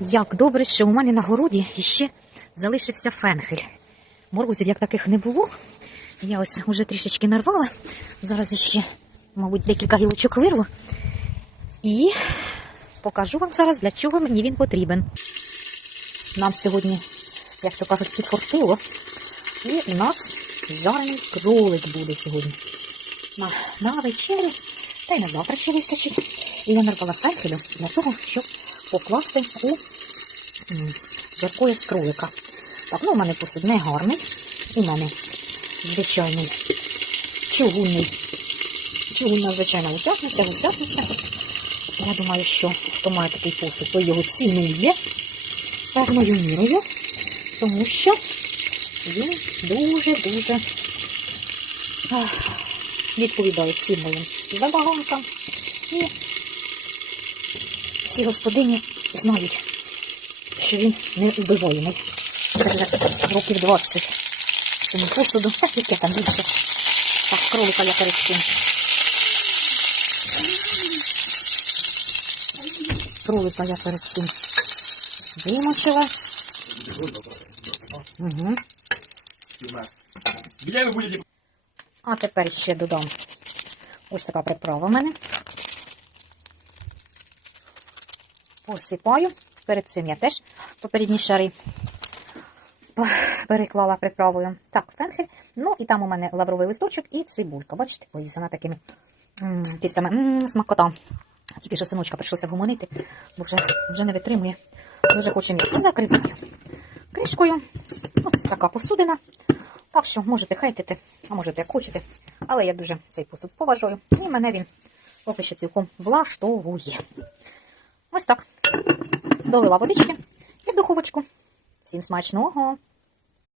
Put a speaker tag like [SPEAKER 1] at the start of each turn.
[SPEAKER 1] Як добре, що у мене на городі іще залишився фенхель. Морозів як таких не було. Я ось уже трішечки нарвала. Зараз іще, мабуть, декілька гілочок вирву. І покажу вам зараз, для чого мені він потрібен. Нам сьогодні, як то кажуть, підфортило. І у нас жарений кролик буде сьогодні. На, на вечерю, та й на завтра ще вистачить. І я нарвала фенхелю для того, щоб покласти у жаркої з кролика. Так, ну у мене посуд не гарний. У мене звичайний чугунний. Чугунна, звичайна утягнеться, утягнеться. Я думаю, що хто має такий посуд, той його цінує певною мірою, тому що він дуже-дуже відповідає всім моїм забаганкам. І всі господині знають, що він не убиваємий. Вже років 20 цьому посуду, так яке там більше. Так, кролика я перед цим. Кролика я перед цим вимочила. Угу. А тепер ще додам ось така приправа в мене. Посипаю. Перед цим я теж попередні шари переклала приправою. Так, фенхель. Ну і там у мене лавровий листочок і цибулька. Бачите, повісана такими піцями. Смакота. Тільки що синочка прийшлося гуманити, бо вже, вже не витримує. Дуже хоче м'ясо. Закриваю кришкою. Ось така посудина. Так що можете хейтити, а можете як хочете. Але я дуже цей посуд поважаю. І мене він поки що цілком влаштовує. Ось так. Долила водички і в духовочку. Всім смачного!